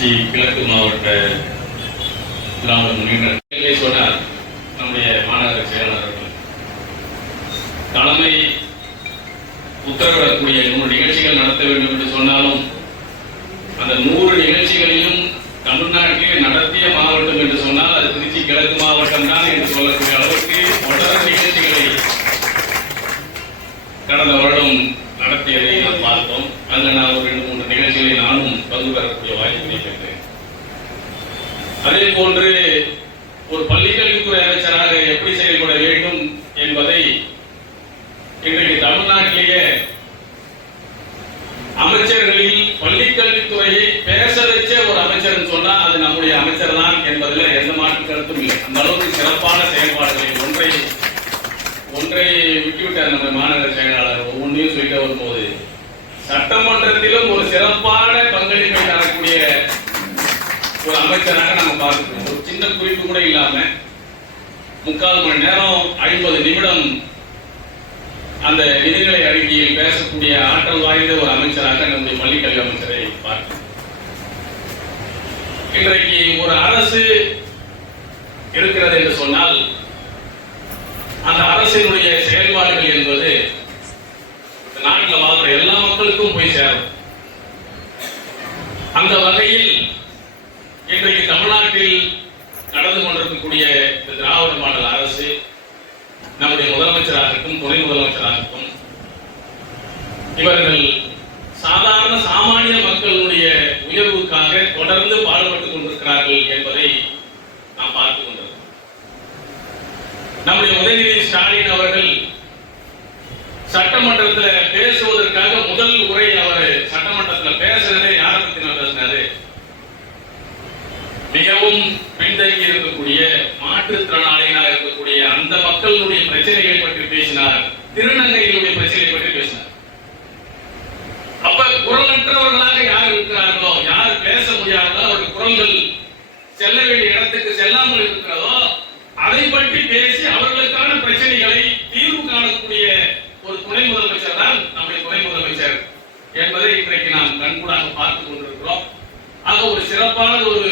திருச்சி கிழக்கு மாவட்ட திராவிட முன்னேற்ற சொன்னார் நம்முடைய மாநகர செயலாளர் அவர்கள் தலைமை உத்தரவிடக்கூடிய 100 நிகழ்ச்சிகள் நடத்த வேண்டும் என்று சொன்னாலும் அந்த 100 நிகழ்ச்சிகளையும் தமிழ்நாட்டிலே நடத்திய மாவட்டம் என்று சொன்னால் அது திருச்சி கிழக்கு மாவட்டம் தான் என்று சொல்லக்கூடிய அளவுக்கு தொடர் நிகழ்ச்சிகளை கடந்த வருடம் நடத்தியதை நாம் பார்த்தோம். அதில் நான் ஒரு 2-3 நிகழ்ச்சிகளை நானும் பங்கு பெறக்கூடிய வாய்ப்பு பெற்றேன். அதே போன்று ஒரு பள்ளிக்கல்வித்துறை அமைச்சராக எப்படி செயல்பட வேண்டும் என்பதை இன்றைக்கு தமிழ்நாட்டிலேயே அமைச்சர்களில் பள்ளிக்கல்வித்துறையை பேச வச்ச ஒரு அமைச்சர் சொன்னா அது நம்முடைய அமைச்சர் தான் என்பதில் எந்த மாற்று கருத்தும் இல்லை. அந்த அளவுக்கு சிறப்பான செயல்பாடுகளை ஒன்றை விட்டுவிட்டார் நம்ம மாநகர செயலாளர். ஒவ்வொன்றையும் சொல்லிட்டு வரும்போது சட்டமன்றத்திலும் ஒரு சிறப்பான பங்களிப்பை தரக்கூடிய ஒரு அமைச்சராக நம்ம பார்க்கிறோம். ஒரு சின்ன குறிப்பு கூட இல்லாம 3/4 மணி நேரம் 50 நிமிடம் அந்த நிதிநிலை அறிக்கையில் பேசக்கூடிய ஆற்றல் வாய்ந்த ஒரு அமைச்சராக நம்முடைய பள்ளிக்கல்வி அமைச்சரை பார்க்கிறோம். இன்றைக்கு ஒரு அரசு இருக்கிறது என்று சொன்னால் அந்த அரசினுடைய செயல்பாடுகள் என்பது நாட்டில் வாழ்ற எல்லா மக்களுக்கும் போய் சேரும். அந்த வகையில் இன்றைக்கு தமிழ்நாட்டில் நடந்து கொண்டிருக்கக்கூடிய திராவிட மாடல் அரசு நம்முடைய முதலமைச்சராகட்டும் துணை முதலமைச்சராகட்டும் இவர்கள் சாதாரண சாமானிய மக்களுடைய உயர்வுக்காக தொடர்ந்து பாடுபட்டுக் கொண்டிருக்கிறார்கள் என்பதை நாம் பார்த்துக் கொண்டிருக்கிறோம். நம்முடைய உதயநிதி ஸ்டாலின் அவர்கள் சட்டமன்றத்தில் பேசுவதற்காக முதல் உரை அவர் சட்டமன்றத்தில் பேசுறதே யாரை பத்தி பேசினாரு? மிகவும் பின்தங்கி இருக்கக்கூடிய மாற்றுத்திறனாளிகளாக இருக்கக்கூடிய அந்த மக்களுடைய பிரச்சனைகளை பற்றி பேசினார். திருநங்கைகளுடைய பிரச்சனைகளை பற்றி பேசினார். அப்ப குரலற்றவர்களாக யார் இருக்கிறார்களோ, யார் பேச முடியாதோ, அவருடைய குரல்கள் செல்ல வேண்டிய இடத்துக்கு செல்லாமல் இருக்கிறதோ அதை பற்றி பேசி அவர்களுக்கான பிரச்சனைகளை தீர்வு காணக்கூடிய ஒரு துணை முதலமைச்சர் தான் நம்முடைய துணை முதலமைச்சர் என்பதை இன்றைக்கு நாம் கண்கூடாக பார்த்துக் கொண்டிருக்கிறோம். ஆக ஒரு சிறப்பான ஒரு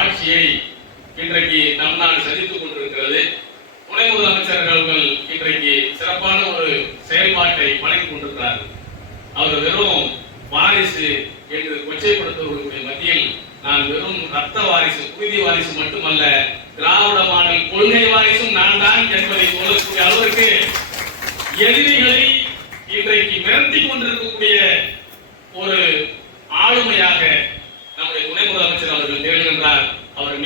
ஆட்சியை இன்றைக்கு தமிழ்நாடு சந்தித்துக் கொண்டிருக்கிறது. துணை முதலமைச்சர்கள் இன்றைக்கு சிறப்பான ஒரு செயல்பாட்டை வழங்கிக் கொண்டிருக்கிறார்கள். அவர் வெறும் வாரிசு என்று கொச்சைப்படுத்துவதற்குரிய மத்தியில் நான் வெறும் ரத்த வாரிசு, குருதி வாரிசு மட்டுமல்ல, திராவிட மாடல் கொள்கை வாரிசும் நான் தான் என்பதை சொல்லக்கூடிய அளவிற்கு எதிரிகளை இன்றைக்கு மிரட்டி கொண்டிருக்கக்கூடிய ஒரு ஆளுமையாக நம்முடைய துணை முதலமைச்சர் அவர்கள் திகழ்கின்றார். அவர்